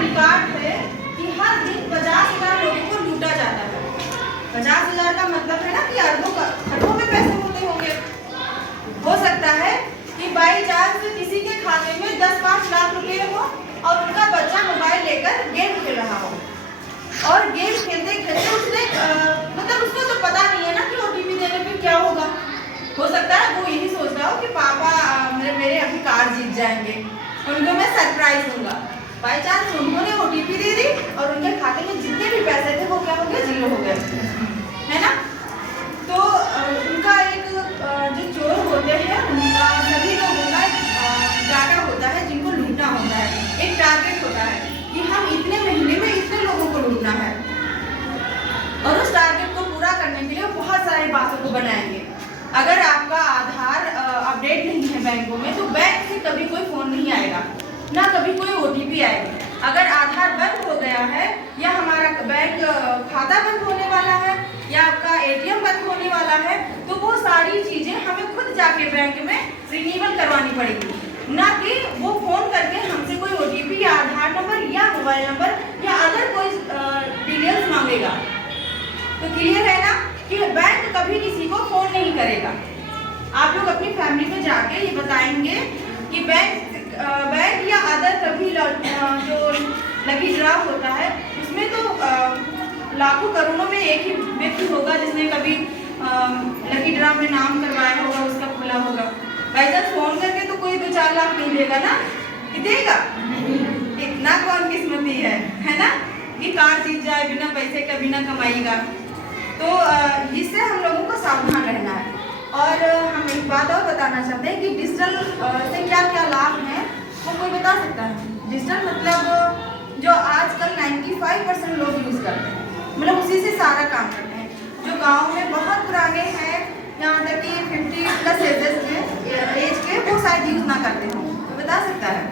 Record है कि हर दिन 50,000 लोगों को लूटा जाता है। 50,000 का मतलब है ना कि अरबों में पैसे होते होंगे। हो सकता है कि बाई चांस किसी के खाते में 10-5 लाख रुपए हो और उनका बच्चा मोबाइल लेकर गेम खेल रहा हो, और गेम खेलते खेलते उसने मतलब उसको तो पता नहीं है ना कि ओटीपी देने पे क्या होगा। हो सकता है वो यही सोच रहा हो कि पापा मेरे अभी कार जीत जाएंगे, उनको मैं सरप्राइज दूंगा। बाई चांस उन्होंने ओटीपी दे दी और उनके खाते में जितने भी पैसे थे वो क्या हो गए, जीरो हो गए, है ना। तो उनका एक जो चोर होते हैं उनका सभी लोगों का डाटा होता है जिनको लूटना होता है, एक टारगेट होता है कि हम इतने महीने में इतने लोगों को लूटना है, और उस टारगेट को पूरा करने के लिए बहुत सारी बातों को बनाएंगे। अगर आपका आधार अपडेट नहीं है बैंकों में तो बैंक से कभी कोई फोन नहीं आएगा, ना कभी कोई ओटीपी आएगा। अगर आधार बंद हो गया है या हमारा बैंक खाता बंद होने वाला है या आपका एटीएम बंद होने वाला है तो वो सारी चीजें हमें खुद जाके बैंक में रिन्यूअल करवानी पड़ेगी, ना कि वो फोन करके हमसे कोई ओटीपी या आधार नंबर या मोबाइल नंबर या अदर कोई डिटेल्स मांगेगा। तो क्लियर है ना कि बैंक कभी किसी को फोन नहीं करेगा। आप लोग अपनी फैमिली में जाके ये बताएंगे कि बैंक या अदर कभी जो लकी ड्रा होता है उसमें तो लाखों करोड़ों में एक ही व्यक्ति होगा जिसने कभी लकी ड्रा में नाम करवाया होगा, उसका खुला होगा। वैसे फोन करके तो कोई 2-4 लाख नहीं देगा ना, देगा? इतना कौन किस्मती है ना, कि कार जीत जाए बिना पैसे का, बिना कमाई का। तो इससे हम लोगों को सावधान रहना है। और हम एक बात और बताना चाहते हैं कि डिजिटल से क्या क्या लाभ हैं, वो कोई बता सकता है? डिजिटल मतलब जो आजकल 95% लोग यूज़ करते हैं, मतलब उसी से सारा काम करते हैं। जो गांव में बहुत पुराने हैं, यहाँ तक कि 50+ एज के, वो शायद यूज़ ना करते हों, तो बता सकता है?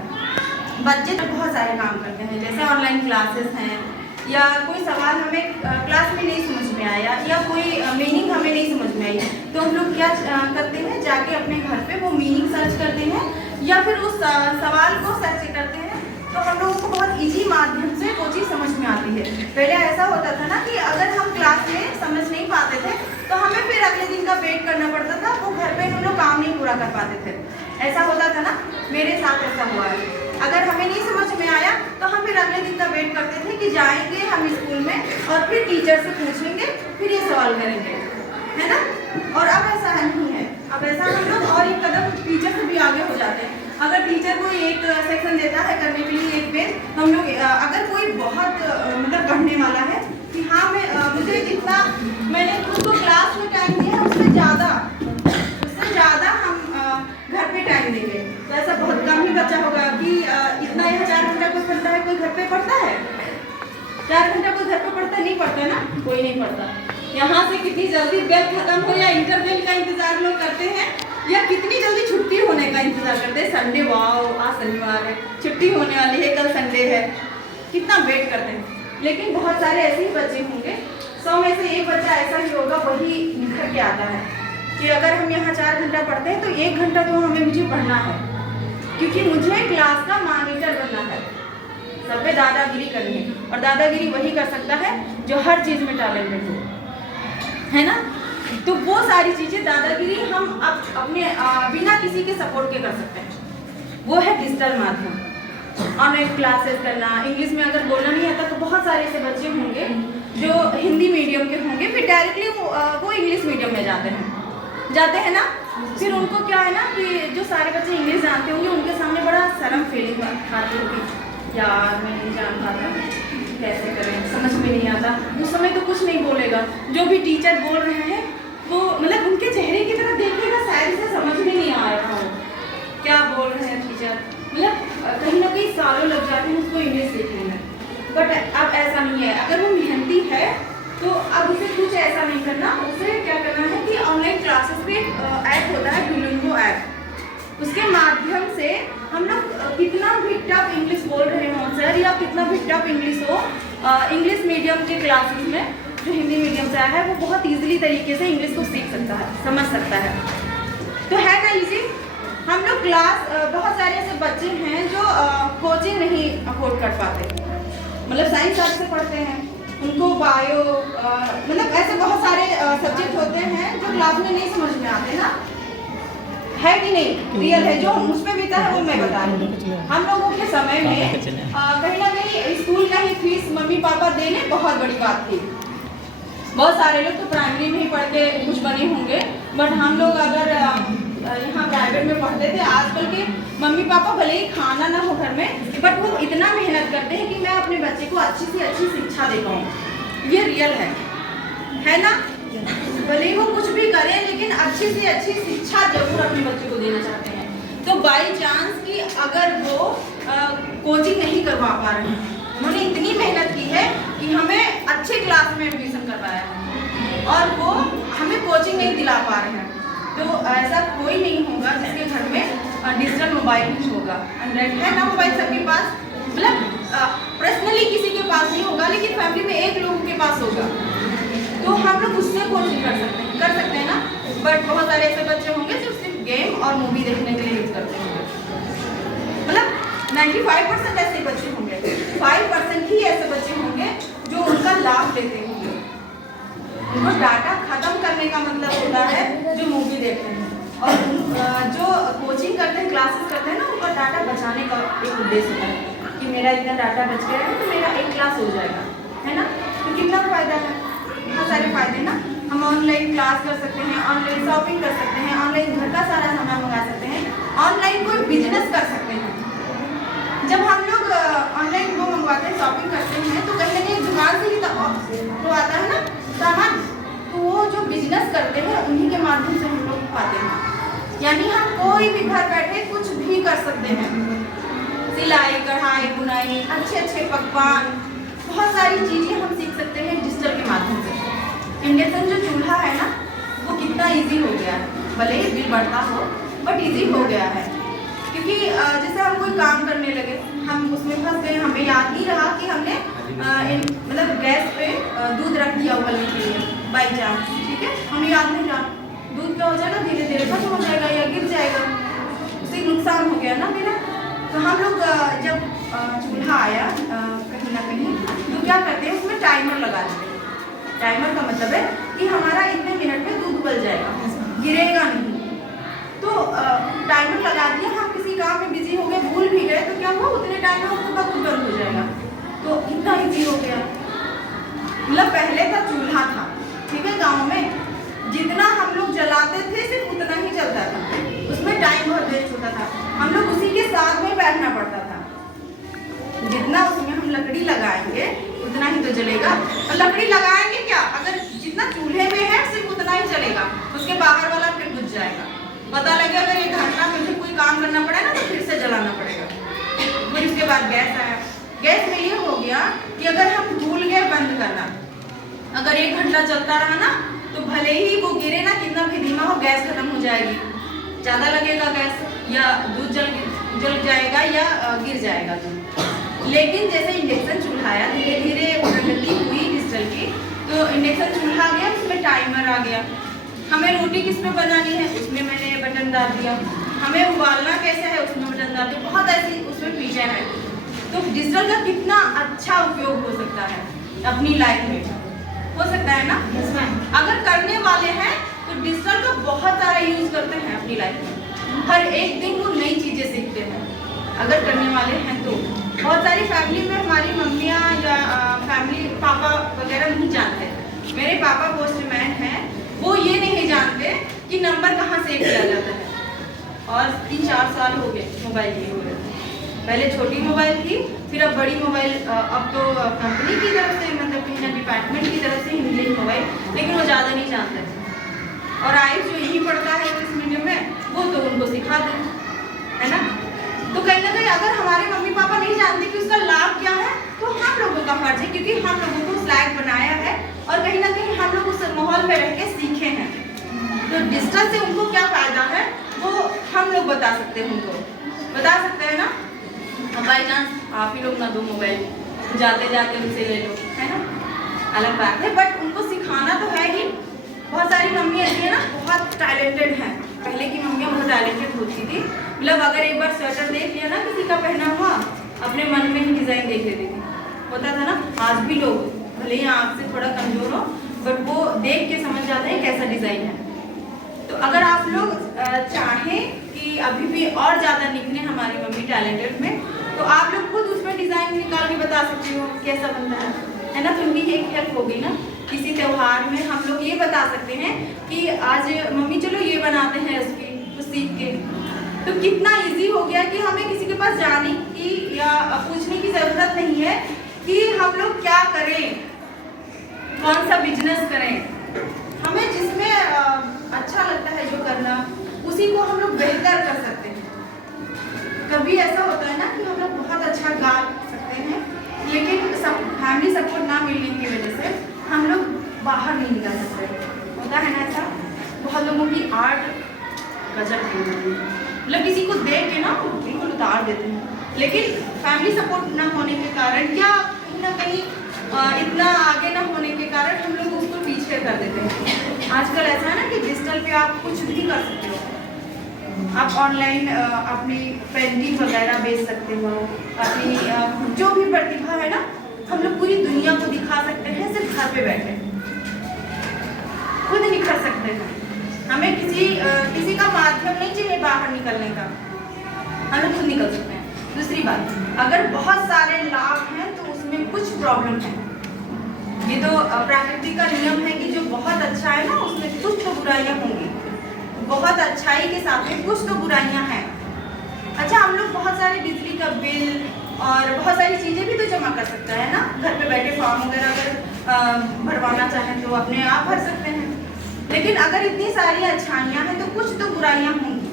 बच्चे तो बहुत सारे काम करते हैं, जैसे ऑनलाइन क्लासेस हैं, या कोई सवाल हमें क्लास में नहीं समझ में आया या कोई मीनिंग हमें नहीं समझ में आई, तो हम लोग क्या करते हैं, जाके अपने घर पे वो मीनिंग सर्च करते हैं या फिर उस सवाल को सर्च करते हैं। तो हम लोगों को बहुत इजी माध्यम से वो चीज़ समझ में आती है। पहले ऐसा होता था ना कि अगर हम क्लास में समझ नहीं पाते थे तो हमें फिर अगले दिन का वेट करना पड़ता था, वो घर पे हम लोग काम नहीं पूरा कर पाते थे। ऐसा होता था ना, मेरे साथ ऐसा हुआ है। अगर हमें नहीं समझ में आया तो हम फिर अगले दिन का वेट करते थे कि जाएंगे हम स्कूल में और फिर टीचर से पूछेंगे, फिर ये सवाल करेंगे, है ना। और अब ऐसा नहीं है, अब ऐसा हम लोग और एक कदम टीचर से भी आगे हो जाते हैं। अगर टीचर कोई एक सेक्शन देता है करने के लिए, एक पेज, हम लोग अगर कोई बहुत मतलब पढ़ने वाला है कि हाँ मुझे जितना मैंने खुद को क्लास में टाइम दिया उससे ज़्यादा हम घर पे टाइम देंगे, तो ऐसा बहुत कम ही बच्चा होगा कि इतना यह 4 घंटा कोई पढ़ता है, कोई घर पे पढ़ता है? 4 घंटा कोई घर पे पढ़ता नहीं, पढ़ता ना, कोई नहीं पढ़ता। यहाँ से कितनी जल्दी बेल खत्म हो या इंटरवल का इंतजार लोग करते हैं, या कितनी जल्दी छुट्टी होने का इंतजार करते हैं। संडे, वाओ आज शनिवार है, छुट्टी होने वाली है, कल संडे है, कितना वेट करते हैं। लेकिन बहुत सारे ऐसे ही बच्चे होंगे, 100 में से एक बच्चा ऐसा ही होगा, वही निखर के आता है कि अगर हम यहाँ 4 घंटा पढ़ते हैं तो 1 घंटा तो मुझे पढ़ना है, क्योंकि मुझे क्लास का मॉनिटर बनना है, सब पे दादागिरी करनी है। और दादागिरी वही कर सकता है जो हर चीज़ में टैलेंटेड हो, है ना। तो वो सारी चीज़ें दादागिरी हम अपने बिना किसी के सपोर्ट के कर सकते हैं, वो है डिजिटल माध्यम। ऑनलाइन क्लासेस करना, इंग्लिश में अगर बोलना नहीं आता तो बहुत सारे ऐसे बच्चे होंगे जो हिंदी मीडियम के होंगे, फिर डायरेक्टली वो इंग्लिश मीडियम में जाते हैं ना। फिर उनको क्या है ना कि जो सारे बच्चे इंग्लिश जानते होंगे उनके सामने बड़ा शर्म फीलिंग आती होगी, यार मैं नहीं जान पाता, कैसे करें, समझ में नहीं आता। उस समय तो कुछ नहीं बोलेगा, जो भी टीचर बोल रहे हैं वो मतलब उनके चेहरे की तरफ देखेगा, शायद इसे समझ में नहीं आ रहा हो क्या बोल रहे हैं टीचर, मतलब कहीं ना कहीं सालों लग जाते हैं उसको इंग्लिश सीखने में। बट अब ऐसा नहीं है, अगर वो मेहनती है तो अब उसे कुछ ऐसा नहीं करना, उसे क्या करना है कि ऑनलाइन क्लासेस पे ऐप होता है डुओलिंगो ऐप, उसके माध्यम से हम लोग कितना भी टफ इंग्लिश बोल रहे हों सर, या कितना भी टफ इंग्लिश हो, इंग्लिश मीडियम के क्लासेस में जो हिंदी मीडियम से आया है वो बहुत ईजिली तरीके से इंग्लिश को सीख सकता है, समझ सकता है। तो है ना ईजी। हम लोग क्लास बहुत सारे ऐसे बच्चे हैं जो कोचिंग नहीं अफोर्ड कर पाते, मतलब साइंस आर्ट से पढ़ते हैं, उनको बायो मतलब ऐसे बहुत सारे सब्जेक्ट होते हैं जो क्लास में नहीं समझ में आते ना, है कि नहीं, रियल है, जो उसमें बीता है वो मैं बता रही हूँ। हम लोगों के समय में कहीं ना कहीं स्कूल का ही फीस मम्मी पापा देने बहुत बड़ी बात थी। बहुत सारे लोग तो प्राइमरी में ही पढ़ के कुछ बने होंगे, बट हम लोग अगर यहाँ प्राइवेट में पढ़ते थे। आजकल के मम्मी पापा भले ही खाना ना हो घर में, बट वो इतना मेहनत करते हैं कि मैं अपने बच्चे को अच्छी से अच्छी शिक्षा दे पाऊँ। ये रियल है ना? भले ही वो कुछ भी करें लेकिन अच्छी से अच्छी शिक्षा जरूर अपने बच्चे को देना चाहते हैं। तो बाई चांस कि अगर वो कोचिंग नहीं करवा पा रहे हैं, उन्होंने इतनी मेहनत की है कि हमें अच्छे क्लास में एडमिशन करवाया है और वो हमें कोचिंग नहीं दिला पा रहे हैं, तो ऐसा कोई नहीं होगा जिसके घर में डिजिटल मोबाइल नहीं होगा। एंड्रॉइड है ना मोबाइल सबके पास, मतलब पर्सनली किसी के पास नहीं होगा लेकिन फैमिली में एक लोगों के पास होगा, तो हम लोग उससे कोचिंग कर सकते हैं ना। बट बहुत सारे ऐसे बच्चे होंगे जो सिर्फ गेम और मूवी देखने के लिए यूज करते होंगे, मतलब 95% ऐसे बच्चे होंगे, 5% ही ऐसे बच्चे होंगे जो उनका लाभ लेते होंगे। उनको डाटा खत्म करने का मतलब होता है जो मूवी देखते हैं, और जो कोचिंग करते हैं, क्लासेस करते हैं ना, उनका डाटा बचाने का एक उद्देश्य होता है कि मेरा इतना डाटा बच गया है तो मेरा एक क्लास हो जाएगा, है ना। तो कितना फायदा है, बहुत सारे फायदे ना। हम ऑनलाइन क्लास कर सकते हैं, ऑनलाइन शॉपिंग कर सकते हैं, ऑनलाइन घर का सारा सामान मंगा सकते हैं, ऑनलाइन कोई बिजनेस कर सकते हैं। जब हम लोग ऑनलाइन वो मंगवाते हैं, शॉपिंग करते हैं, तो कहीं ना कहीं दुकान से ही तो आता है ना सामान, तो वो जो बिजनेस करते हैं उन्हीं के माध्यम से हम लोग पाते हैं। यानी हम कोई भी घर बैठे कुछ भी कर सकते हैं, सिलाई कढ़ाई बुनाई, अच्छे अच्छे पकवान, बहुत सारी चीज़ें हम सीख सकते हैं डिजिटल के माध्यम से। इंडक्शन जो चूल्हा है ना, वो कितना इजी हो गया है, भले ही बिल बढ़ता हो बट इजी हो गया है, क्योंकि जैसे हम कोई काम करने लगे, हम उसमें फंस गए, हमें याद नहीं रहा कि हमने मतलब गैस पे दूध रख दिया उबलने के लिए बाई चांस, ठीक है, हमें याद नहीं रहा, दूध क्या हो जाएगा, धीरे धीरे खत्म हो जाएगा या गिर जाएगा, उससे नुकसान हो गया ना मेरा। तो हम लोग जब चूल्हा आया कहीं ना कहीं, तो क्या करते हैं, उसमें टाइमर लगा देते हैं। टाइमर का मतलब है कि हमारा इतने मिनट में दूध उबल जाएगा, गिरेगा नहीं। तो टाइमर लगा दिया, हम किसी काम में बिजी हो गए, भूल भी गए, तो क्या हुआ, उतने टाइम में उसका दूध बंद हो जाएगा, तो इतना इजी हो गया। मतलब पहले का चूल्हा था, ठीक है, गाँव में जितना हम लोग जलाते थे सिर्फ उतना ही चलता था, उसमें टाइम बहुत वेस्ट होता था, हम लोग उसी के साथ में बैठना पड़ता था। जितना उसमें हम लकड़ी लगाएंगे उतना ही तो जलेगा, और लकड़ी लगाएंगे क्या, अगर जितना चूल्हे में है सिर्फ उतना ही चलेगा, उसके बाहर वाला फिर बुझ जाएगा। पता लगे अगर एक घंटा में फिर कोई काम करना पड़े ना, तो फिर से जलाना पड़ेगा। फिर उसके बाद गैस आया, गैस में ये हो गया कि अगर हम भूल गए बंद करना, अगर 1 घंटा चलता रहा ना, तो भले ही वो गिरे ना कितना भी धीमा हो, गैस खत्म हो जाएगी, ज़्यादा लगेगा गैस, या दूध जल जाएगा या गिर जाएगा दूध। लेकिन जैसे इंडक्शन चूल्हा आया, धीरे धीरे प्रगति हुई डिजिटल की, तो इंडक्शन चूल्हा आ गया, उसमें टाइमर आ गया, हमें रोटी किस पे बनानी है उसमें मैंने बटन डाल दिया, हमें उबालना कैसे है उसमें बटन डाल दिया, बहुत ऐसी उसमें फीचर है। तो डिजिटल का कितना अच्छा उपयोग हो सकता है अपनी लाइफ में, हो सकता है ना। अगर करने वाले हैं तो डिजिटल का बहुत सारा यूज करते हैं अपनी लाइफ में, हर एक दिन वो नई चीज़ें सीखते हैं अगर करने वाले हैं तो। बहुत सारी फैमिली में हमारी मम्मियाँ या फैमिली पापा वगैरह नहीं जानते। मेरे पापा पोस्टमैन हैं, वो ये नहीं जानते कि नंबर कहाँ सेव किया जाता है, और 3-4 साल हो गए मोबाइल लिए हुए। पहले छोटी मोबाइल थी, फिर अब बड़ी मोबाइल, अब तो कंपनी की तरफ से, मतलब कहीं ना डिपार्टमेंट की तरफ से इंग्लिश मोबाइल, लेकिन वो ज़्यादा नहीं जानते थे। और आयुष जो यही पढ़ता है इंग्लिश मीडियम में, वो तो उनको सिखा दें, है ना। तो कहीं ना कहीं अगर हमारे मम्मी पापा नहीं जानते कि उसका लाभ क्या है, तो हम लोगों का फर्ज है, क्योंकि हम लोगों को उस लायक बनाया है और कहीं ना कहीं हम लोग उस माहौल में रह के सीखे हैं। तो डिजिटल से उनको क्या फ़ायदा है वो हम लोग बता सकते हैं, उनको बता सकते हैं ना। बाई चांस आप ही लोग ना दो मोबाइल, जाते जाते उनसे ले लो, है ना, अलग बात है, बट उनको सिखाना तो है ही। बहुत सारी मम्मी ऐसी है ना, बहुत टैलेंटेड हैं, पहले की मम्मियाँ बहुत टैलेंटेड होती थी, मतलब अगर एक बार स्वेटर देख लिया ना किसी का पहना हुआ, अपने मन में ही डिज़ाइन देख लेती थी, होता था ना, आज भी लोग भले ही आँख से थोड़ा कमजोर हो बट वो देख के समझ जाते हैं कैसा डिज़ाइन है। तो अगर आप लोग चाहें कि अभी भी और ज़्यादा निखरे हमारी मम्मी टैलेंटेड में, तो आप लोग खुद उसमें डिज़ाइन निकाल के बता सकते हो कैसा बनता है ना। तो उनकी एक हेल्प होगी ना। किसी त्यौहार में हम लोग ये बता सकते हैं कि आज मम्मी चलो ये बनाते हैं रेसिपी, तो सीख के तो कितना इजी हो गया कि हमें किसी के पास जाने की या पूछने की ज़रूरत नहीं है कि हम लोग क्या करें, कौन सा बिजनेस करें। हमें जिसमें अच्छा लगता है जो करना, उसी को हम लोग बेहतर कर सकते हैं। कभी ऐसा होता है ना कि हम लोग बहुत अच्छा गा सकते हैं लेकिन फैमिली सपोर्ट ना मिलने की वजह से हम लोग बाहर नहीं निकल सकते। होता है ना ऐसा, बहुत लोगों की आर्ट गजब की होती है, मतलब किसी को देख के ना बिल्कुल उतार देते हैं, लेकिन फैमिली सपोर्ट ना होने के कारण या कहीं ना कहीं इतना आगे ना होने के कारण हम लोग उसको पीछे कर देते हैं। आजकल ऐसा है ना कि डिजिटल पे आप कुछ भी कर सकते हो, आप ऑनलाइन अपनी पेंटिंग वगैरह बेच सकते हो, अपनी जो भी प्रतिभा है ना हम लोग पूरी दुनिया को दिखा सकते हैं सिर्फ घर पे बैठे, खुद निखर सकते हैं। हमें किसी का माध्यम नहीं चाहिए बाहर निकलने का, हम लोग खुद निकल सकते हैं। दूसरी बात, अगर बहुत सारे लाभ हैं तो उसमें कुछ प्रॉब्लम है। ये तो प्रकृति का नियम है कि जो बहुत अच्छा है ना उसमें कुछ तो बुराइयां होंगी, बहुत अच्छाई के साथ में कुछ तो बुराइयां हैं। अच्छा, हम लोग बहुत सारे बिजली का बिल और बहुत सारी चीज़ें भी तो जमा कर सकते हैं ना, घर पे बैठे फॉर्म वगैरह अगर भरवाना चाहें तो अपने आप भर सकते हैं। लेकिन अगर इतनी सारी अच्छाइयाँ हैं तो कुछ तो बुराइयाँ होंगी।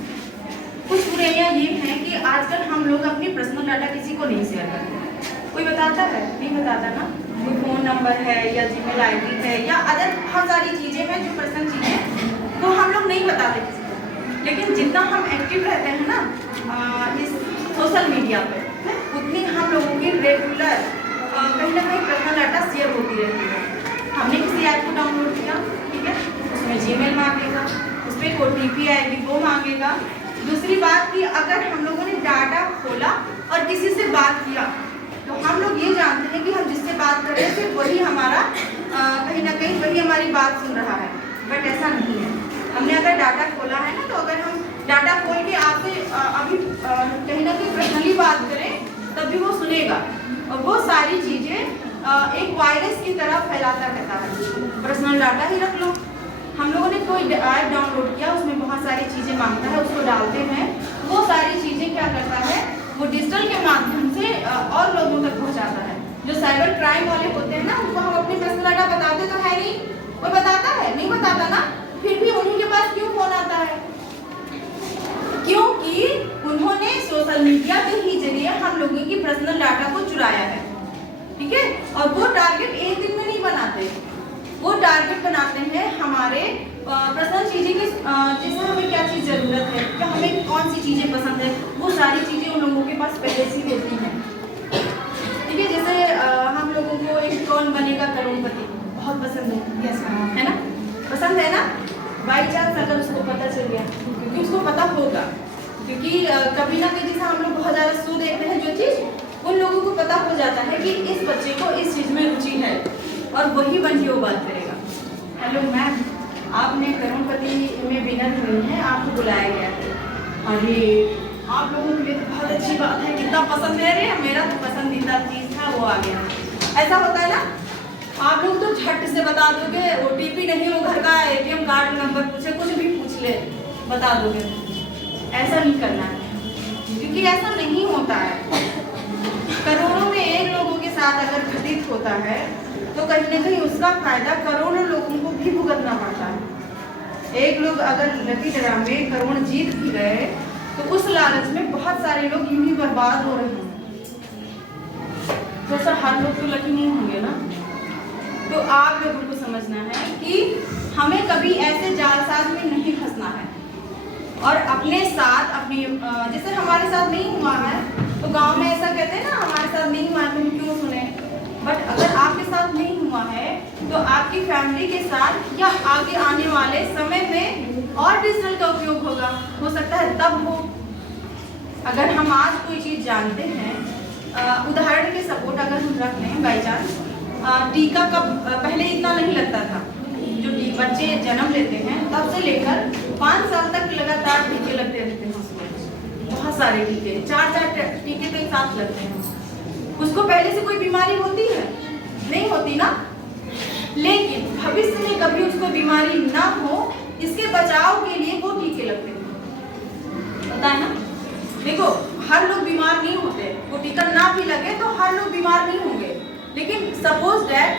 कुछ बुराइयाँ ये हैं कि आजकल हम लोग अपनी पर्सनल डाटा किसी को नहीं शेयर करते। कोई बताता है? नहीं बताता ना। कोई फ़ोन नंबर है या जीमेल आईडी है या अदर बहुत सारी चीज़ें हैं जो पर्सनल चीज़ें तो हम लोग नहीं बताते किसी को। लेकिन जितना हम एक्टिव रहते हैं ना इस सोशल मीडिया पे, उतनी हम लोगों की रेगुलर कहीं ना कहीं पर्सनल डाटा शेयर होती रहती है। हमने किसी ऐप को डाउनलोड किया, ठीक है, उसमें जीमेल मांगेगा, उस पर एक OTP आएगी वो मांगेगा। दूसरी बात कि अगर हम लोगों ने डाटा खोला और किसी से बात किया तो हम लोग ये जानते हैं कि हम जिससे बात कर रहे हैं सिर्फ वही हमारा कहीं ना कहीं वही हमारी बात सुन रहा है, बट ऐसा नहीं है। हमने अगर डाटा खोला है ना, तो अगर हम डाटा खोल के आपसे अभी कहीं ना कहीं पर्सनली बात करें तब भी वो सुनेगा, और वो सारी चीज़ें एक वायरस की तरह फैलाता रहता है। पर्सनल डाटा ही रख लो। हम लोगों ने कोई ऐप डाउनलोड किया, उसमें बहुत सारी चीज़ें मांगता है, उसको डालते हैं, वो सारी चीज़ें क्या करता है, वो डिजिटल के माध्यम से और लोगों तक पहुंचाता है। जो साइबर क्राइम वाले होते हैं ना, उनको हम अपनी पर्सनल डाटा बताते तो है नहीं, कोई बताता है? नहीं बताता ना, फिर भी उन्हीं के पास क्यों फोन आता है? क्योंकि उन्होंने सोशल मीडिया के ही जरिए हम लोगों की पर्सनल डाटा को चुराया है, ठीक है। और वो टारगेट एक दिन में नहीं बनाते, वो टारगेट बनाते हैं हमारे पर्सनल चीज़ें की, जैसे हमें क्या चीज़ ज़रूरत है, क्या हमें कौन सी चीज़ें पसंद है, वो सारी चीज़ें उन लोगों के पास पहले से होती हैं, ठीक है। जैसे हम लोगों को एक कौन बनेगा करोड़पति बहुत पसंद है, यस है ना, पसंद है ना। बाई चांस अगर उसको पता चल गया, क्योंकि उसको पता होगा, क्योंकि कभी ना कभी जैसे हम लोग बहुत ज़्यादा शो देखते हैं, जो चीज़ उन लोगों को पता हो जाता है कि इस बच्चे को इस चीज़ में रुचि है और वही बन के वो बात करेगा। हेलो मैम, आपने करोड़पति में विनर हुई हैं, आपको बुलाया गया है। अरे आप लोगों के लिए तो बहुत अच्छी बात है, कितना पसंद है, अरे मेरा तो पसंदीदा चीज़ था वो आ गया। ऐसा होता है ना, आप लोग तो झट से बता दोगे, OTP नहीं, वो घर का ATM कार्ड नंबर पूछे, कुछ भी पूछ ले बता दोगे। ऐसा नहीं करना है, क्योंकि ऐसा नहीं होता है। करोड़ों में एक लोगों के साथ अगर घटित होता है तो कहीं ना कहीं उसका फायदा करोड़ों लोगों को भी भुगतना पड़ता है। एक लोग अगर लकी ड्रा में करोड़ जीत भी गए तो उस लालच में बहुत सारे लोग यूं ही बर्बाद हो रहे हैं। तो ऐसा हर लोग तो लकी नहीं होंगे ना। तो आप लोगों को समझना है कि हमें कभी ऐसे जालसाज में नहीं फंसना है, और अपने साथ अपनी जैसे हमारे साथ नहीं हुआ है तो गांव में ऐसा कहते हैं ना, हमारे साथ नहीं हुआ है तो हम क्यों सुने। बट अगर आपके साथ नहीं हुआ है तो आपकी फैमिली के साथ या आगे आने वाले समय में और डिजिटल का उपयोग होगा, हो सकता है तब हो। अगर हम आज कोई चीज़ जानते हैं, उदाहरण के सपोर्ट अगर हम रख लें बाई चांस, टीका कब पहले इतना नहीं लगता था। जो बच्चे जन्म लेते हैं तब से लेकर 5 साल तक लगातार टीके लगते रहते हैं उसको, बहुत सारे टीके, 4 टीके तो एक साथ लगते हैं। उसको पहले से कोई बीमारी होती है? नहीं होती ना। लेकिन भविष्य में कभी उसको बीमारी ना हो, इसके बचाव के लिए वो टीके लगते हैं, पता है ना। देखो, हर लोग बीमार नहीं होते, वो टीका ना भी लगे तो हर लोग बीमार नहीं होंगे। लेकिन सपोज दैट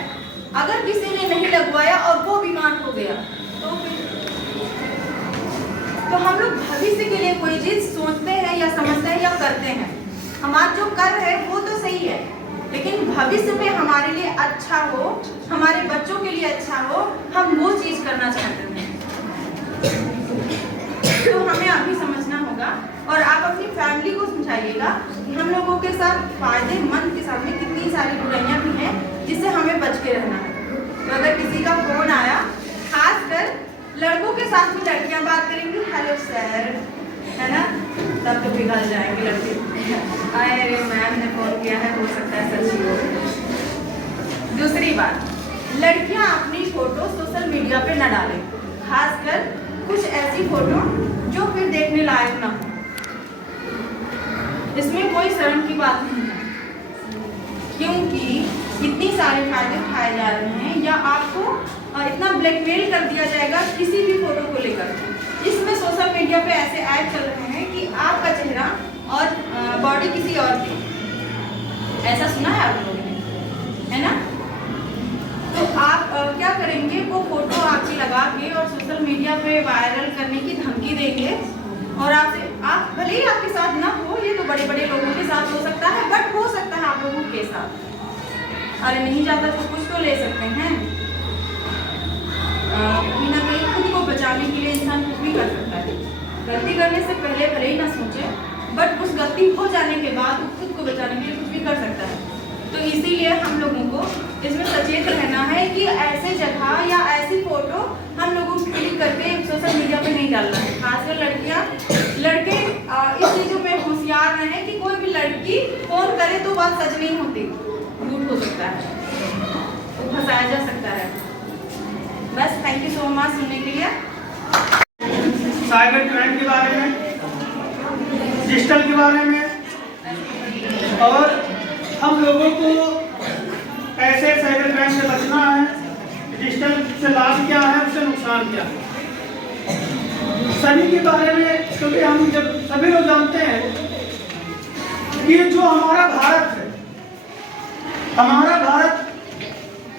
अगर किसी ने नहीं लगवाया और वो बीमार हो गया तो हम लोग भविष्य के लिए कोई चीज सोचते हैं या समझते हैं या करते हैं। हमारा जो कर है वो तो सही है, लेकिन भविष्य में हमारे लिए अच्छा हो, हमारे बच्चों के लिए अच्छा हो, हम वो चीज करना चाहते हैं। तो हमें अभी समझना होगा और आप अपनी फैमिली को समझाइएगा कि हम लोगों के साथ फायदेमंद के सामने कितनी सारी बुराइयां भी हैं जिससे हमें बच के रहना है। तो अगर किसी का फोन आया, खासकर लड़कों के साथ में लड़कियां बात करेंगी, हेलो सर, है ना, तब तो पिघल जाएंगे लड़के, अरे मैम ने फोन किया है, हो सकता है सच ही हो। दूसरी बात, लड़कियां अपनी फोटो सोशल मीडिया पे न डालें, खासकर कुछ ऐसी फोटो जो फिर देखने लायक ना हो। इसमें कोई शर्म की बात नहीं है, क्योंकि इतनी सारे फायदे उठाए जा रहे हैं या आपको इतना ब्लैकमेल कर दिया जाएगा किसी भी फोटो को लेकर। इसमें सोशल मीडिया पे ऐसे ऐड चल रहे हैं कि आपका चेहरा और बॉडी किसी और की, ऐसा सुना है आप लोगों ने, है ना। तो आप क्या करेंगे, वो फोटो आपकी लगा के और सोशल मीडिया पे वायरल करने की धमकी देंगे और आप भले ही आपके साथ ना हो, ये तो बड़े बड़े लोगों के साथ हो सकता है, बट हो सकता है आप लोगों के साथ। अरे नहीं जाता तो कुछ तो ले सकते हैं, कहीं ना कहीं खुद को बचाने के लिए इंसान कुछ भी कर सकता है। गलती करने से पहले भले ही ना सोचे, बट उस गलती हो जाने के बाद खुद को बचाने के लिए कुछ भी कर सकता है। तो इसीलिए हम लोगों को इसमें सचेत रहना है कि ऐसे जगह या ऐसी फोटो हम लोगों को क्लिक करके सोशल मीडिया पे नहीं डालना है। खासकर लड़कियां, लड़के इस चीज़ों में होशियार रहें कि कोई भी लड़की फोन करे तो बात सच नहीं होती, झूठ हो सकता है, तो फंसाया जा सकता है। बस, थैंक यू सो मच सुनने के लिए। साइबर क्राइम के बारे में, डिजिटल के बारे में, और हम लोगों को ऐसे साइबर क्राइम से बचना है, डिजिटल से लाभ क्या है, उससे नुकसान क्या है, सभी के बारे में। क्योंकि हम जब सभी लोग जानते हैं कि जो हमारा भारत है, हमारा भारत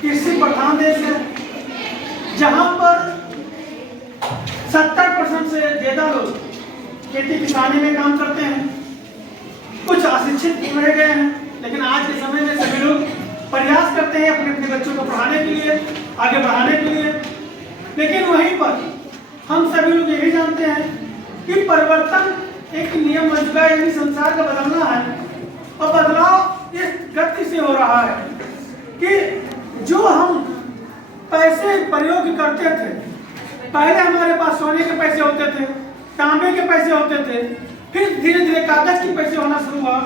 कृषि प्रधान देश है, जहां पर 70% से ज्यादा लोग खेती किसानी में काम करते हैं। कुछ अशिक्षित रह गए हैं, लेकिन आज के समय में सभी लोग प्रयास करते हैं अपने अपने बच्चों को पढ़ाने के लिए, आगे बढ़ाने के लिए। लेकिन वहीं पर हम सभी लोग यही जानते हैं कि परिवर्तन एक नियम बन चुका है, यानी संसार का बदलना है, और बदलाव इस गति से हो रहा है कि जो हम पैसे प्रयोग करते थे, पहले हमारे पास सोने के पैसे होते थे, तांबे के पैसे होते थे, फिर धीरे धीरे कागज के पैसे होना शुरू हुआ,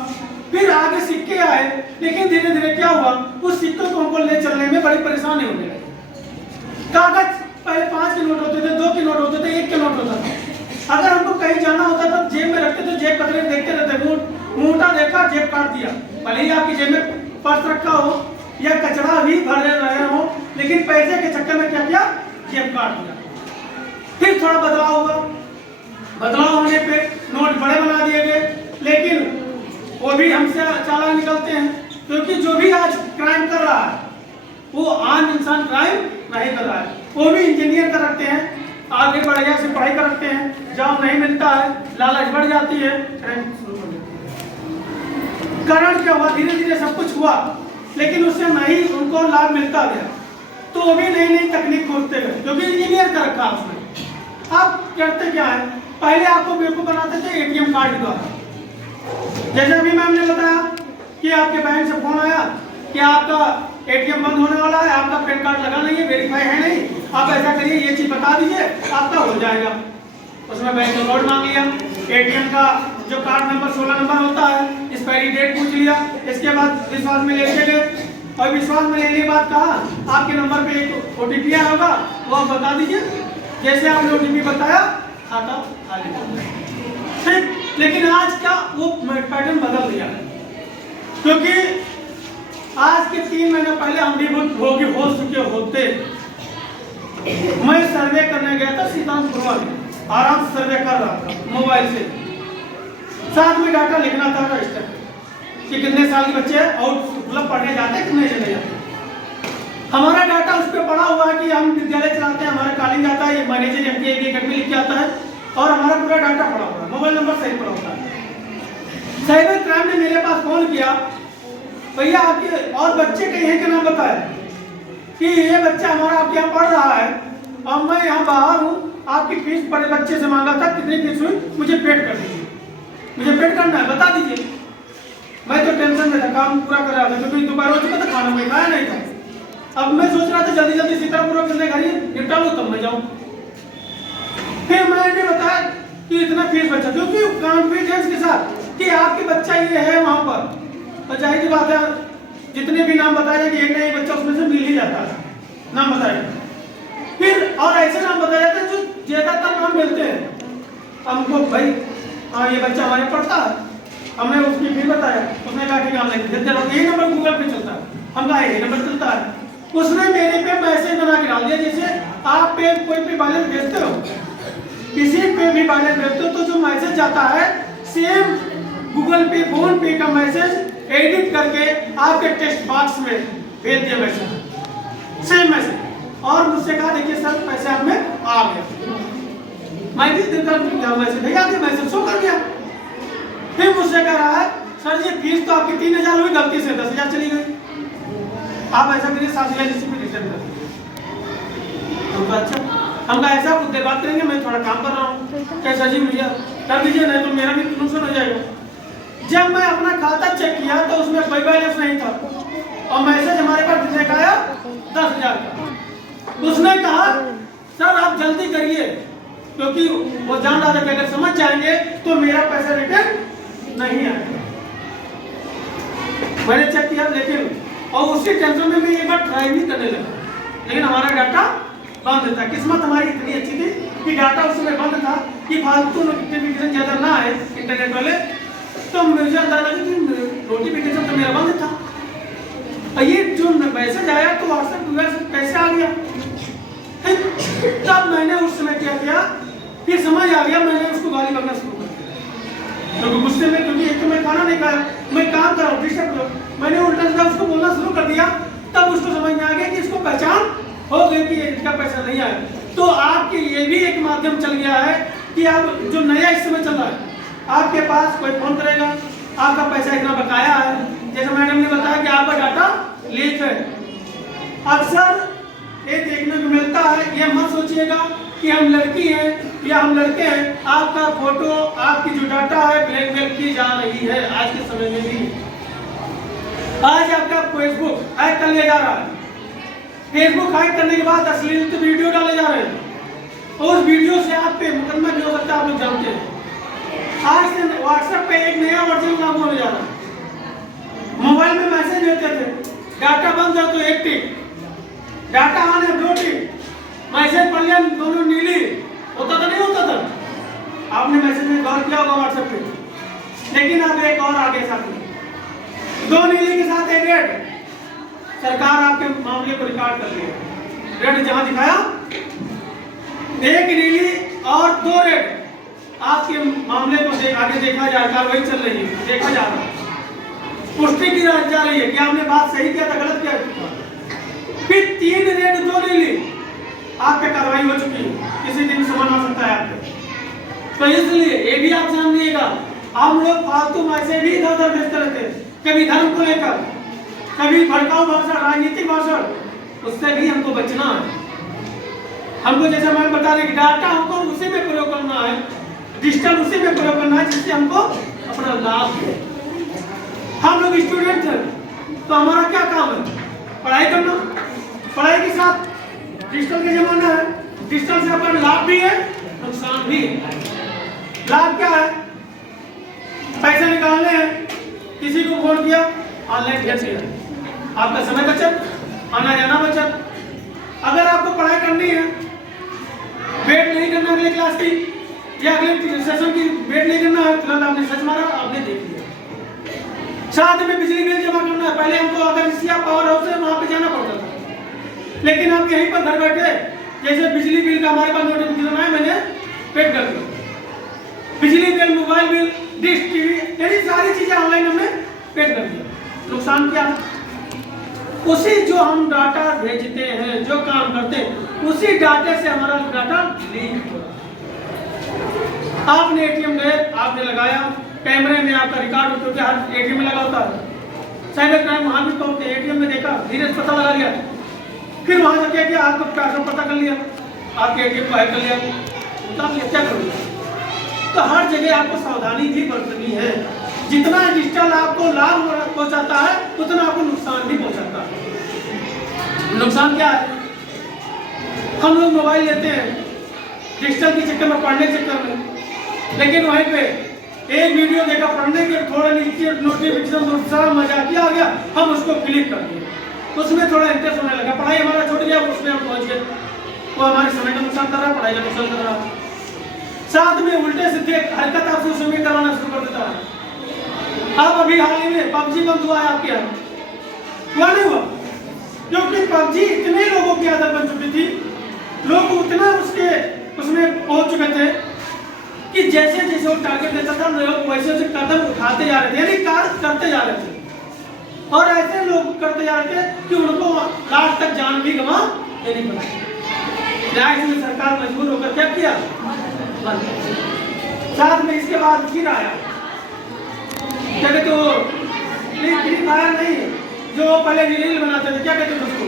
फिर आगे सिक्के आए। लेकिन धीरे धीरे क्या हुआ, उस सिक्कों को हमको ले चलने में बड़ी परेशानी होने लगी। कागज पहले 5 के नोट होते थे, 2 के नोट होते थे, 1 के नोट होता था। अगर हमको कहीं जाना होता तो जेब में रखते थे, जेब कतरे देखते रहते, मोटा देखा जेब काट दिया। भले ही आपकी जेब में पर्स रखा हो या कचरा भी भर रहे हो, लेकिन पैसे के चक्कर में क्या किया, जेब काट दिया। फिर थोड़ा बदलाव हुआ, बदलाव होने पे नोट बड़े बना दिए गए, लेकिन वो भी हमसे चालाक निकलते हैं, क्योंकि जो भी आज क्राइम कर रहा है वो आम इंसान क्राइम नहीं कर रहा है, वो भी इंजीनियर कर रखते हैं, आगे बढ़िया से पढ़ाई कर रखते हैं, जॉब नहीं मिलता है, लालच बढ़ जाती है, क्राइम शुरू हो जाती है। कारण क्या हुआ, धीरे धीरे सब कुछ हुआ, लेकिन उससे नहीं उनको लाभ मिलता गया, तो वो भी नई नई तकनीक खोजते गए, जो भी इंजीनियर कर रखा उसने। आप करते क्या है, पहले आपको बेवकूफ बनाते थे एटीएम कार्ड द्वारा। जैसे अभी मैम ने बताया कि आपके बैंक से फोन आया कि आपका एटीएम बंद होने वाला है, आपका पैन कार्ड लगा नहीं है, वेरीफाई है नहीं, आप ऐसा करिए, ये चीज बता दीजिए, आपका हो जाएगा। उसमें बैंक का कोड मांग लिया, एटीएम का जो कार्ड नंबर 16 नंबर होता है, एक्सपायरी डेट पूछ लिया, इसके बाद विश्वास में लेके गए और विश्वास में लेने के बाद कहा आपके नंबर पे एक OTP आया होगा, वो आप बता दीजिए। जैसे आपने OTP बताया खाता खाली। ठीक, लेकिन आज क्या वो पैटर्न बदल गया है, क्योंकि आज के 3 महीने पहले हम भी हो चुके होते। मैं सर्वे करने गया था सीतापुर में, आराम से सर्वे कर रहा था मोबाइल से, साथ में डाटा लिखना था रजिस्टर कि कितने साल के बच्चे और मतलब पढ़ने जाते हैं कितने चले जाते हैं। हमारा डाटा उस पर पड़ा हुआ है कि हम विद्यालय चलाते हैं, हमारा कॉलिंग आता है, मैनेजर MTA की अकेडमी लिख के आता है और हमारा पूरा डाटा पड़ा हुआ है, मोबाइल नंबर सही पड़ा होता है। साइबर क्राइम ने मेरे पास फोन किया, भैया आपके और बच्चे कहीं हैं कि नाम बताया कि ये बच्चा हमारा आपके यहाँ पढ़ रहा है और मैं यहाँ बाहर हूँ, आपकी फीस बड़े बच्चे से मांगा था, कितनी फीस हुई मुझे पेड कर दीजिए, मुझे पेड करना है बता दीजिए। मैं तो टेंशन में था, काम पूरा कर रहा था क्योंकि दोपहर हो चुका था, खाना मैं खाया नहीं था। अब मैं सोच रहा था जल्दी जल्दी सीतापुर कितने घर निपटा लूँ तब मैं जाऊँ। फिर मैंने बताया कि इतना फीस बचा, क्योंकि कॉन्फिडेंस के साथ कि आपके बच्चा ये है वहाँ पर, और जाहिर सी बात है जितने भी नाम बताए कि एक ना एक बच्चा उसमें से मिल ही जाता है, नाम बताया। फिर और ऐसे नाम बताए जाते हैं जो ज्यादातर नाम मिलते हैं। हमको भाई हाँ ये बच्चा हमारे पढ़ता है, हमने उसकी फीस बताया, उसने कहा कि काम नहीं, यही नंबर गूगल पे चलता है, हम कहा यही नंबर चलता है। उसने मेरे पे मैसेज बना के डाल दिया, जैसे आप पे कोई पे बैलेंस भेजते हो, किसी पे भी बैलेंस भेजते हो तो जो मैसेज जाता है सेम गूगल पे फोन पे का मैसेज एडिट करके आपके टेक्स्ट बॉक्स में भेज दिया मैसेज, सेम मैसेज, और मुझसे कहा देखिए सर पैसे आप में आ गया। मैं भी देखा मैसेज भेजा दिया, मैसेज शो कर दिया। फिर मुझसे कह रहा है सर ये फीस तो आपकी 3000 हुई, गलती से 10,000 चली गई, आप ऐसा करिए 7,000 इसी पे रिटर्न कर दीजिए। तो अच्छा हम कहा ऐसा कुछ देर बात करेंगे, मैं थोड़ा काम कर रहा हूँ। कैसा जी भैया कर दीजिए, नहीं तो मेरा भी नुकसान हो जाएगा। जब मैं अपना खाता चेक किया तो उसमें कोई बैलेंस नहीं था और मैसेज हमारे पास दिखाया 10,000 का। उसने कहा सर आप जल्दी करिए, क्योंकि वो जान रहा था कि अगर समझ जाएंगे तो मेरा पैसा रिटर्न नहीं आएगा। मैंने चेक किया, लेकिन और उसी टेंशन में मैं एक बार ट्राई भी करने लगा, लेकिन हमारा डाटा बंद था। किस्मत हमारी इतनी अच्छी थी कि डाटा उस समय बंद था कि फालतू नोटिफिकेशन ज्यादा ना आए इंटरनेट वाले, तो मुझे अंदाजा कि नोटिफिकेशन तो मेरा बंद था। और ये जो मैसेज आया तो व्हाट्सएप कैसे आ गया, तब मैंने उस समय क्या किया, फिर समझ आ गया, मैंने उसको गाली बकना शुरू कर दिया। क्योंकि गुस्से में, क्योंकि एक तो मैं खाना नहीं खाया, मैं काम कर रहा हूँ, डिस्टर्ब कर, मैंने उल्टा सीधा उसको बोलना शुरू कर दिया। तब उसको समझ में आ गया कि इसको पहचान हो गई कि इसका पैसा नहीं आया। तो आपके ये भी एक माध्यम चल गया है कि आप जो नया इस समय चल रहा है, आपके पास कोई फोन करेगा, आपका पैसा इतना बकाया है, जैसे मैडम ने बताया कि आपका डाटा लीक है। अक्सर ये देखने को मिलता है, ये मत सोचिएगा कि हम लड़की हैं या हम लड़के हैं, आपका फोटो, आपकी जो डाटा है ब्लैकमेल की जा रही है। आज के समय में भी आज आपका फेसबुक हैक कर लिया जा रहा है, फेसबुक हैक करने के बाद अश्लील वीडियो डाले जा रहे हैं और उस वीडियो से आप पे मुकदमा भी हो सकता है, आप लोग जानते हैं। आज से व्हाट्सएप पे एक नया वर्जन लागू होने जा रहा है। मोबाइल में मैसेज देते थे, डाटा बंद है तो 1 टिक, डाटा ऑन है 2 टिक, मैसेज पढ़ लिया दोनों नीली, होता था नहीं होता था। आपने मैसेज में गौर किया होगा व्हाट्सएप पे, लेकिन अब एक और आगे साथ में 2 नीली के साथ 1 रेड। सरकार आपके मामले को रिकॉर्ड कर रही है, रेड जहां दिखाया 1 नीली और 2 रेड, आपके मामले को आगे देखा जा रहा है, कार्रवाई चल रही है, देखा जा रहा है, पुष्टि की जा रही है कि आपने बात सही किया था गलत किया। फिर 3 रेड 2 नीली, आप पे कार्रवाई हो चुकी है, किसी दिन समझ आ सकता है आपको। तो इसलिए ये भी आप जानिएगा, हम लोग फालतू मैसेज भी इधर उधर भेजते रहते हैं, कभी धर्म को लेकर, कभी भड़काऊ भाषण, राजनीतिक भाषण, उससे भी हमको बचना है। हमको जैसे मैं बता रहे कि डाटा हमको उसी में प्रयोग करना है, डिजिटल उसी में प्रयोग करना है जिससे हमको अपना लाभ हो। हम लोग स्टूडेंट हैं तो हमारा क्या काम है, पढ़ाई करना, पढ़ाई के साथ डिजिटल का जमाना है, डिजिटल से अपना लाभ भी है नुकसान भी है। लाभ क्या है पैसे निकालने हैं, किसी को फोन किया, ऑनलाइन भेज दिया, आपका समय बचत, आना जाना बचत। अगर आपको पढ़ाई करनी है, वेट नहीं करना अगले क्लास की या अगले सेशन की, वेट नहीं करना है, तुरंत आपने सर्च मारा, आपने देख लिया। साथ में बिजली बिल जमा करना है, पहले हमको अगर इसिया पावर हाउस है वहां पे जाना पड़ता था, लेकिन आप यहीं पर घर बैठे, जैसे बिजली बिल का हमारे पास नोटिफिकेशन आया, मैंने पेड कर दिया। बिजली bill, mobile bill, dish TV, यही सारी चीजें ऑनलाइन हमने पेड कर दिया। नुकसान क्या है? उसी जो हम डाटा भेजते हैं, जो काम करते हैं, उसी डाटा से हमारा डाटा लीक हो रहा है। आपने एटीएम गए, आपने लगाया, कैमरे में आपका रिकॉर्ड होता है, हर एटीएम में लगा होता है। साइबर क्राइम वहां भी पहुंचते, एटीएम में देखा, धीरे से पता लगा लिया, फिर वहां जाके क्या आपका पैसा पता कर लिया, आपके एटीएम को हैक कर लिया, तो आप क्या करोगे? तो हर जगह आपको सावधानी भी बरतनी है। जितना डिजिटल आपको लाभ पहुंचाता है, उतना आपको नुकसान भी पहुंचाता है। नुकसान क्या है? हम लोग मोबाइल लेते हैं डिजिटल के चक्कर में, पढ़ने के चक्कर में, लेकिन वहीं पे एक वीडियो देखा, पढ़ने के थोड़ा नीचे नोटिफिकेशन दूसरा मजाकिया आ गया, हम उसको क्लिक कर दिए, उसमें थोड़ा इंटरेस्ट होने लगा, पढ़ाई हमारा छूट गया, उसमें हम पहुंच गए, वो हमारे समय का नुकसान कर रहा है, पढ़ाई का नुकसान कर रहा है। साथ में उल्टे सीधे हरकत आपसे उसमें करवाना शुरू कर देता है। आप अभी हाल ही में पबजी बंद हुआ है आपके यहाँ, हुआ नहीं हुआ? क्योंकि पबजी इतने लोगों की आदत बन चुकी थी, लोग उतना उसमें पहुंच चुके थे कि जैसे जैसे वो टारगेट देता था, लोग वैसे वैसे कदम उठाते जा रहे थे, यानी कार्य करते जा रहे थे, और ऐसे लोग करते जा रहे थे कि उनको लास्ट तक जान भी गंवा देनी पड़ी। इसमें सरकार मजबूर होकर क्या किया? साथ में इसके बाद फिर आया क्या कहते हो, फ्री फायर नहीं, जो पहले रील बनाते थे, क्या कहते थे उसको,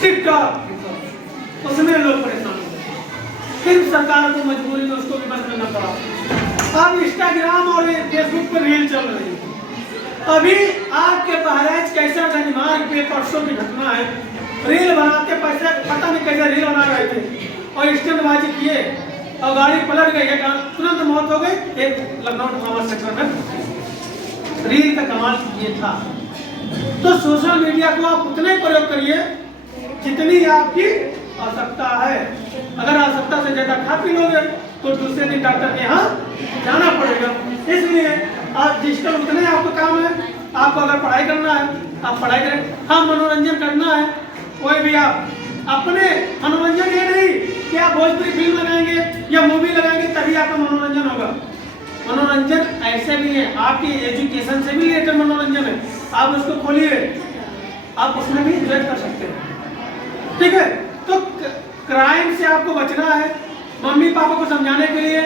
टिकटॉक, उसमें लोग परेशान हो गए, फिर सरकार को मजबूरी में उसको भी बंद करना पड़ा। अब इंस्टाग्राम और फेसबुक पर रील चल रही है। अभी आपके बहराइच कैसा गंजमार्ग पे परसों की घटना है, रील बनाते पैसे पता नहीं कैसे रील बना रहे थे और स्टंटबाजी किए और गाड़ी पलट गई है, तुरंत मौत हो गई। एक लखनऊ थाना सेक्टर में रील का कमाल ये था। तो सोशल मीडिया को आप उतना ही प्रयोग करिए जितनी आपकी आवश्यकता है। अगर आवश्यकता से ज्यादा खा पी लोगे तो दूसरे दिन डॉक्टर के यहाँ जाना पड़ेगा। इसलिए आज डिजिटल उतने आपको काम है। आपको अगर पढ़ाई करना है आप पढ़ाई करें, हाँ मनोरंजन करना है कोई भी आप अपने मनोरंजन, ये नहीं कि आप भोजपुरी फिल्म लगाएंगे या मूवी लगाएंगे तभी आपका मनोरंजन होगा। मनोरंजन ऐसे भी है, आपकी एजुकेशन से भी रिलेटेड मनोरंजन है, आप उसको खोलिए, आप उसमें भी एंजॉय कर सकते हैं। ठीक है, तो क्राइम से आपको बचना है। मम्मी पापा को समझाने के लिए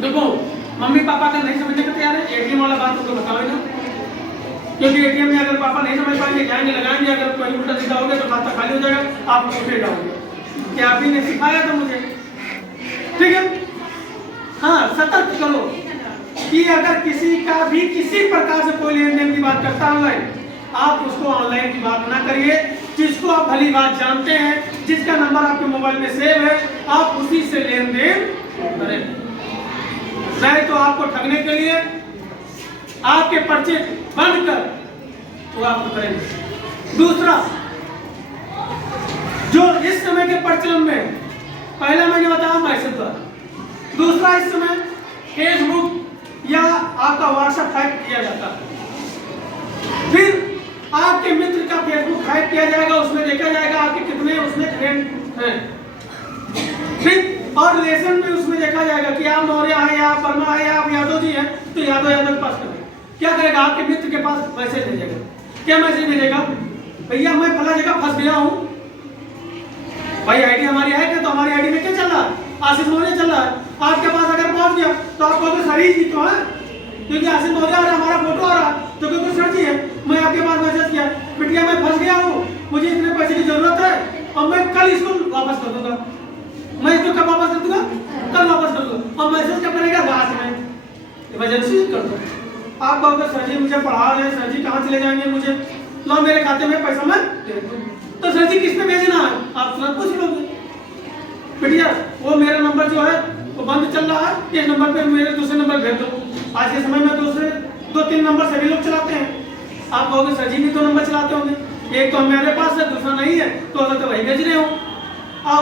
देखो, मम्मी पापा का नहीं समझने को तैयार है, एटीएम वाला बात उनको बताओ ना, क्योंकि एटीएम में अगर पापा नहीं समझ पाएंगे, जाएंगे लगाएंगे, अगर कोई उल्टा सीधा हो गया तो खाता खाली हो जाएगा, आप उठे जाओगे। क्या आप ही ने सिखाया था मुझे? ठीक है, हाँ सतर्क करो कि अगर किसी का भी किसी प्रकार से कोई लेन देन की बात करता है ऑनलाइन, आप उसको ऑनलाइन की बात ना करिए। जिसको आप भली बात जानते हैं, जिसका नंबर आपके मोबाइल में सेव है, आप उसी से लेन देन करें। नहीं तो आपको ठगने के लिए आपके पर्चे बंद कर वो आपको करेंगे। दूसरा, जो इस समय के प्रचलन में, पहला मैंने बताया मैसेज द्वारा, दूसरा इस समय फेसबुक या आपका व्हाट्सएप हैक किया जाता है। फिर आपके मित्र का फेसबुक हैक किया जाएगा, उसमें देखा जाएगा आपके कितने उसमें फ्रेंड हैं। फिर और रिलेशन में उसमें देखा जाएगा कि आप मौर्य हैं या आप वर्मा है या आप यादव जी हैं, तो यादव के पास करें। क्या करेगा? आपके मित्र के पास मैसेज भेजेगा। क्या मैसेज भेजेगा? भैया मैं फला जगह फंस गया हूँ, भाई आईडी हमारी है, तो हमारी आईडी में क्या चल रहा है? आशीष मौर्य चल रहा है। आपके पास अगर पहुंच गया तो आप कहोगे सर ही तो है, क्योंकि आशीष मौर्य और हमारा फोटो आ रहा, तो क्योंकि सर जी है, मैं आपके पास मैसेज किया, बिटिया मैं फंस गया हूँ, मुझे इतने पैसे की जरूरत है और मैं कल इसको वापस कर दूंगा। मैं इसको कब वापस कर दूंगा? कल वापस कर दूंगा। और मैसेज कब करेगा? रात में, इमरजेंसी कर दो। आप कहोगे सर जी मुझे पढ़ा रहे हैं, सर जी कहाँ चले जाएंगे, मुझे लो मेरे खाते में पैसा मैं दे दूँ। तो सर जी किस पे भेजना है? आप तुरंत पूछ लोगे, बिटिया वो मेरा नंबर जो है वो बंद चल रहा है, इस नंबर पे मेरे दूसरे नंबर भेज दो। आज के समय में दो तीन नंबर सभी लोग चलाते हैं। आप कहोगे सर जी भी 2 नंबर चलाते होंगे, एक तो मेरे पास है दूसरा नहीं है, तो वही भेज रहे हो।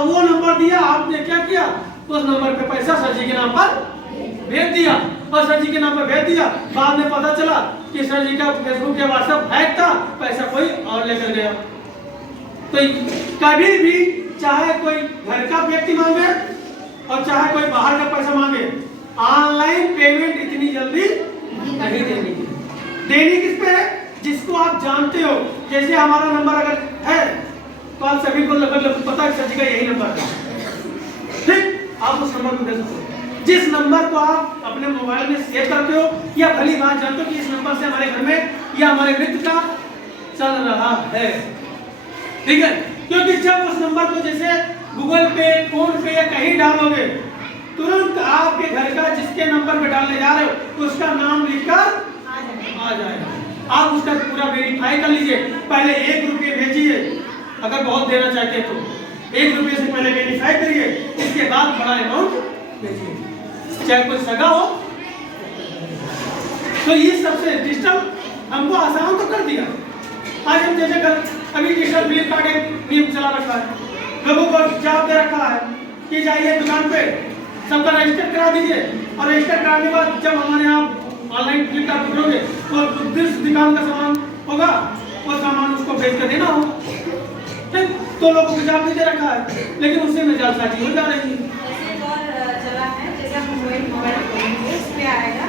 वो नंबर दिया, आपने क्या किया, उस नंबर पे पैसा सर जी के नाम पर भेज दिया और सर जी के नाम पर भेज दिया। बाद में पता चला कि सर जी का फेसबुक या व्हाट्सएप हैक था, पैसा कोई और लेकर गया। तो कभी भी चाहे कोई घर का व्यक्ति मांगे और चाहे कोई बाहर का पैसा मांगे, ऑनलाइन पेमेंट इतनी जल्दी नहीं देनी किस पे है, जिसको आप जानते हो। जैसे हमारा नंबर अगर है तो आप सभी को लगभग पता है सर जी का यही नंबर है, ठीक, आप उस नंबर को दे सकते हो। जिस नंबर को आप अपने मोबाइल में सेव करते हो या भली बात जानते हो कि इस नंबर से हमारे घर में या हमारे मित्र का चल रहा है, ठीक है। क्योंकि जब उस नंबर को जैसे गूगल पे, फोन पे या कहीं डालोगे, तुरंत आपके घर का जिसके नंबर पे डालने जा रहे हो उसका नाम लिखकर आ जाएगा। आप उसका पूरा वेरीफाई कर लीजिए। पहले 1 रुपये भेजिए, अगर बहुत देना चाहते हैं तो 1 रुपये से पहले वेरीफाई करिए, इसके बाद बड़ा अमाउंट भेजिए, चाहे कोई सगा हो। तो ये सबसे डिजिटल हमको आसान तो कर दिया। आज हम जैसे अभी डिजिटल बिल कार्ड एक नियम चला रखा है, लोगों को जवाब दे रखा है कि जाइए दुकान पे सबका रजिस्टर करा दीजिए, और रजिस्टर कराने के बाद जब हमारे यहाँ ऑनलाइन फ्लिपकार्ट करोगे तो जिस दुकान का सामान होगा वो सामान उसको भेज कर देना हो, ठीक। तो लोगों को जवाब दे रखा है, लेकिन उससे में जालसाजी हो जा रही है। जैसे एक और चला है, जैसे हम मोबाइल खोलेंगे उस पे आएगा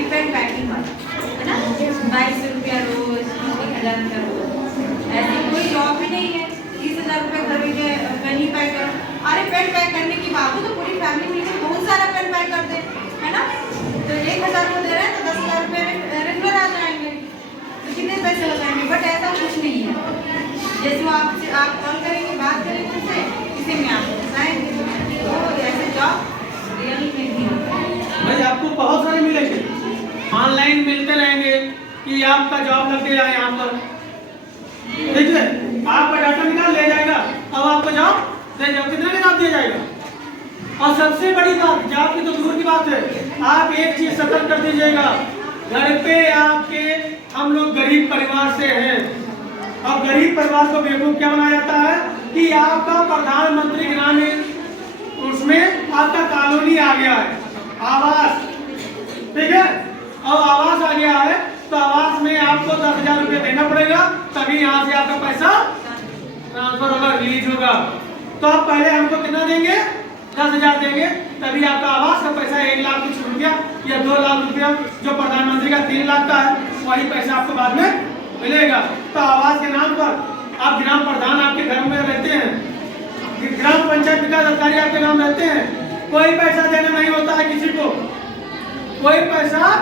ईपेड बैंकिंग वाला, है ना, 2200 रुपया रोज, 1000 रुपया रोज। ऐसी कोई जॉब भी नहीं है 30,000 रुपये खरीदे पेन पैक कर, अरे पेन पैक करने की बात हो तो पूरी फैमिली मिलकर बहुत सारा पेन पैक कर दे, है ना। तो 1000 को दे रहे हैं तो 10,000 रुपये रेगुलर आ जाएंगे, तो कितने पैसे हो जाएंगे। बट ऐसा कुछ नहीं है, जैसे वो आप कॉल करेंगे, बात करेंगे उनसे, इसी में आपको बताएंगे। तो ऐसे जॉब रियल में नहीं होता है भाई, आपको बहुत सारे मिलेंगे, ऑनलाइन मिलते रहेंगे कि आपका जॉब लग गया यहाँ पर, ठीक है, आपका डाटा निकाल ले जाएगा, अब आपको जॉब दे जाओ, कितने में जॉब दिया जाएगा। और सबसे बड़ी बात, जॉब की तो दूर की बात है, आप एक चीज सतर्क कर दीजिएगा, घर पे आपके हम लोग गरीब परिवार से हैं, और गरीब परिवार को बेवकूफ क्या बनाया जाता है कि आपका प्रधानमंत्री ग्रामीण उसमें आपका कॉलोनी आ गया है, आवास, ठीक है, और आवास आ गया है तो आवास में आपको 10,000 रुपये देना पड़ेगा, तभी यहाँ से आपका पैसा ट्रांसफर होगा, रिलीज होगा। तो आप पहले हमको कितना देंगे, 10,000 देंगे, तभी आपका आवास का पैसा 1 लाख कुछ रुपया या 2 लाख रुपया जो प्रधानमंत्री का 3 लाख का है, वही पैसा आपको बाद में मिलेगा। तो आवास के नाम पर आप ग्राम प्रधान आपके घर में रहते हैं, ग्राम पंचायत विकास अधिकारी आपके नाम रहते हैं, कोई पैसा देना नहीं होता है किसी को, कोई पैसा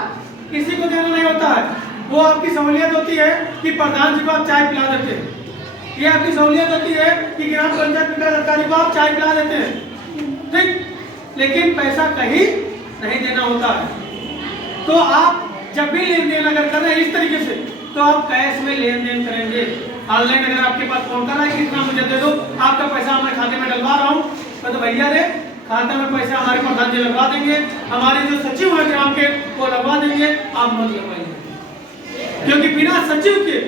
किसी को देना नहीं होता है। वो आपकी सहूलियत होती है कि प्रधान जी को आप चाय पिला देते हैं, ये आपकी सहूलियत होती है कि ग्राम पंचायत विकास अधिकारी को आप चाय पिला देते हैं, ठीक, लेकिन पैसा कहीं नहीं देना होता है। तो आप जब भी लेन देन अगर कर रहे हैं इस तरीके से, तो आप कैश में लेन देन करेंगे। ऑनलाइन अगर आपके पास फोन कर रहा है कि इतना मुझे दे दो, आपका पैसा हमारे खाते में डलवा रहा हूँ, तो भैया रे खाते में पैसा हमारे प्रधान जी लगवा देंगे, हमारे जो सचिव है ग्राम के वो लगवा देंगे, आप मत लगवाइए। क्योंकि बिना सचिव के,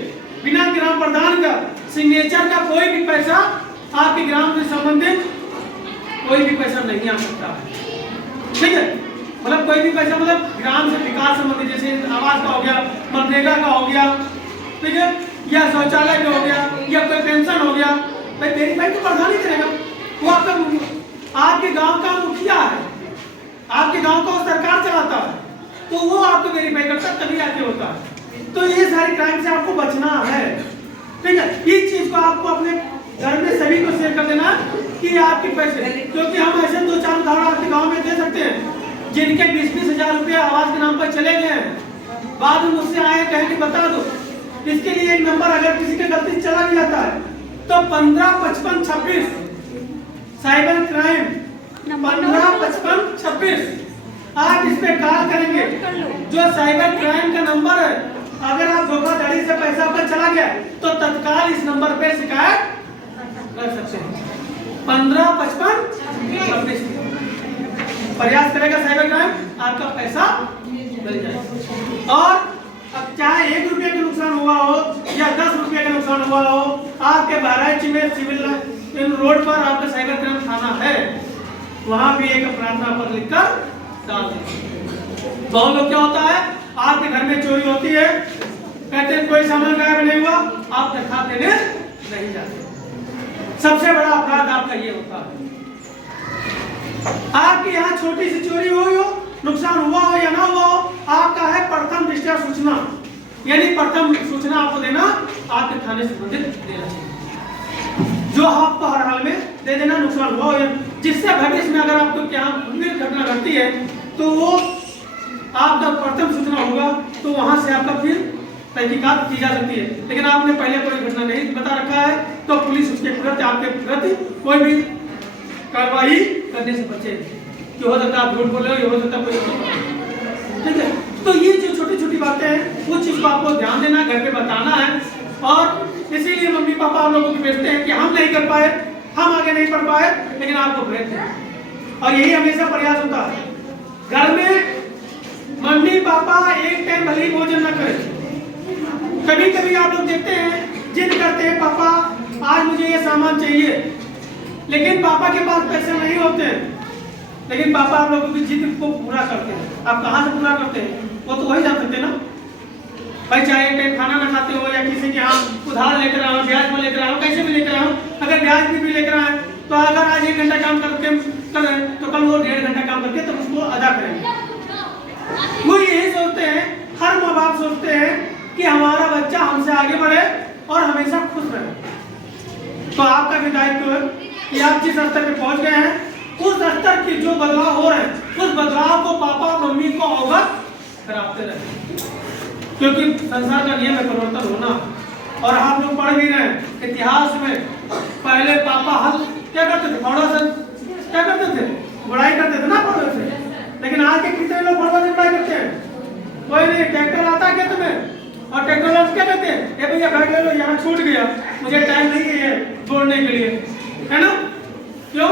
बिना ग्राम प्रधान का सिग्नेचर का कोई भी पैसा आपके ग्राम से संबंधित कोई भी पैसा नहीं आ सकता है, ठीक है। मतलब कोई भी पैसा, मतलब ग्राम से विकास संबंधित, जैसे आवास का हो गया, मनरेगा का हो गया, ठीक है, या शौचालय का हो गया, या कोई पेंशन हो गया, भाई वेरीफाई तो प्रधान ही करेगा, वो आपके गांव का मुखिया है, आपके गांव को सरकार चलाता है, तो वो आपको वेरीफाई करता है, तभी आके होता है। तो ये सारी क्राइम से आपको बचना है, ठीक है। इस चीज को आपको अपने घर में सभी को शेयर कर देना कि आपके पैसे, क्योंकि हम ऐसे 2-4 उदाहरण आपके गांव में दे सकते हैं जिनके 20-20 हजार रुपया आवास के नाम पर चले गए हैं, बाद में मुझसे आए कहे कि बता दो। इसके लिए एक नंबर अगर किसी का गलती चला भी जाता है तो 155526 साइबर क्राइम 155526 आप इस पे कॉल करेंगे। जो साइबर क्राइम का नंबर है, अगर आप धोखाधड़ी से पैसा आपका चला गया तो तत्काल इस नंबर पे शिकायत कर सकते हैं। 155526 प्रयास करेगा साइबर क्राइम, आपका पैसा मिल जाए। और अब चाहे 1 रुपये का नुकसान हुआ हो या 10 रुपये का नुकसान हुआ हो, आपके बहराइच में सिविल रोड पर आपका साइबर क्राइम थाना है, वहां भी एक प्रार्थना पत्र लिखकर डाल दें। बहुत लोग क्या होता है, आपके घर में चोरी होती है, कहते हैं कोई सामान गायब नहीं हुआ, आप दरखास्त देने नहीं जाते। सबसे बड़ा अपराध आपका ये होता है। आपके यहाँ छोटी सी चोरी हुई हो, नुकसान हुआ हो या ना हुआ हो, आपका है प्रथम दृष्टया सूचना, यानी प्रथम सूचना आपको देना, आपके थाने संबंधित देना चाहिए, जो आपको हर हाल में दे देना नुकसान हुआ हो, जिससे भविष्य में अगर आपको क्या गंभीर घटना घटती है तो वो आपका प्रथम सूचना होगा, तो वहां से आपका फिर तहकीकात की जा सकती है। लेकिन आपने पहले कोई घटना नहीं बता रखा है तो पुलिस उसके प्रति आपके प्रति कोई भी कार्रवाई करने से बचेगी, कि हो सकता है आप झूठ बोल रहे हो, ये हो सकता है कोई, ठीक है। तो ये जो छोटी छोटी बातें हैं उस चीज को आपको ध्यान देना, घर पे बताना है। और इसीलिए मम्मी पापा आप लोगों को भेजते हैं कि हम नहीं कर पाए, हम आगे नहीं पढ़ पाए, लेकिन आपको भेज दें। और यही हमेशा प्रयास होता है, घर में मम्मी पापा एक टाइम भले ही भोजन न करें। कभी कभी आप लोग देखते हैं जिद करते हैं, पापा आज मुझे ये सामान चाहिए, लेकिन पापा के पास पैसे नहीं होते हैं, लेकिन पापा आप लोगों की जिद को पूरा करते हैं। आप कहाँ से पूरा करते हैं वो तो वही जान सकते हैं ना भाई। चाहे एक टाइम खाना ना खाते हो या किसी के यहाँ उधार लेकर आओ, ब्याज पर लेकर आओ, कैसे भी लेकर आओ, अगर ब्याज भी लेकर आए तो अगर आज 1 घंटा काम करके करें तो कल वो 1.5 घंटा काम करके तब उसको अदा करेंगे। वो यही सोचते हैं, हर माँ बाप सोचते हैं कि हमारा बच्चा हमसे आगे बढ़े और हमेशा खुश रहे। तो आपका भी दायित्व है कि आप जिस स्तर पे पहुंच गए हैं उस स्तर की जो बदलाव हो रहे हैं, उस बदलाव को पापा मम्मी को अवगत कराते रहे, क्योंकि संसार का नियम है परिवर्तन होना। और आप लोग पढ़ भी रहे हैं इतिहास में, पहले पापा हल क्या करते थे, फावड़ा से क्या करते थे, बुराई करते थे ना फावड़े से। लेकिन आज के कितने लोग फावड़ा से बुराई करते हैं? कोई नहीं। ट्रैक्टर आता है क्या तुम्हें? और टेक्नोलॉजी क्या कहते हैं, ये भैया बैठ ले लो, यहाँ छूट गया, मुझे टाइम नहीं है जोड़ने के लिए, है ना? क्यों?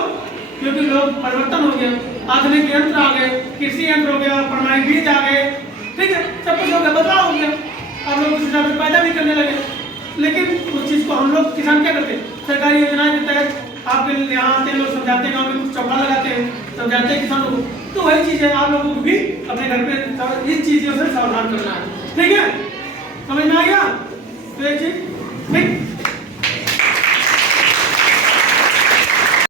क्योंकि लोग परिवर्तन हो गया, आधुनिक यंत्र आ गए, कृषि यंत्र हो गया, प्रमाणिक बीज आ गए, ठीक है, सब कुछ हो गया, बदलाव हो गया। आप लोग उस हिसाब से पैदा भी करने लगे। लेकिन उस चीज को हम लोग किसान क्या करते हैं, सरकारी योजनाएं के तहत आपके यहाँ आते हैं, लोग समझाते हैं, गाँव में कुछ चौका लगाते हैं, समझाते हैं किसानों को। तो वही चीज है, आप लोगों को भी अपने घर पे इस चीजों से सावधान करना है, ठीक है? समझ में आ गया? तो ये चीज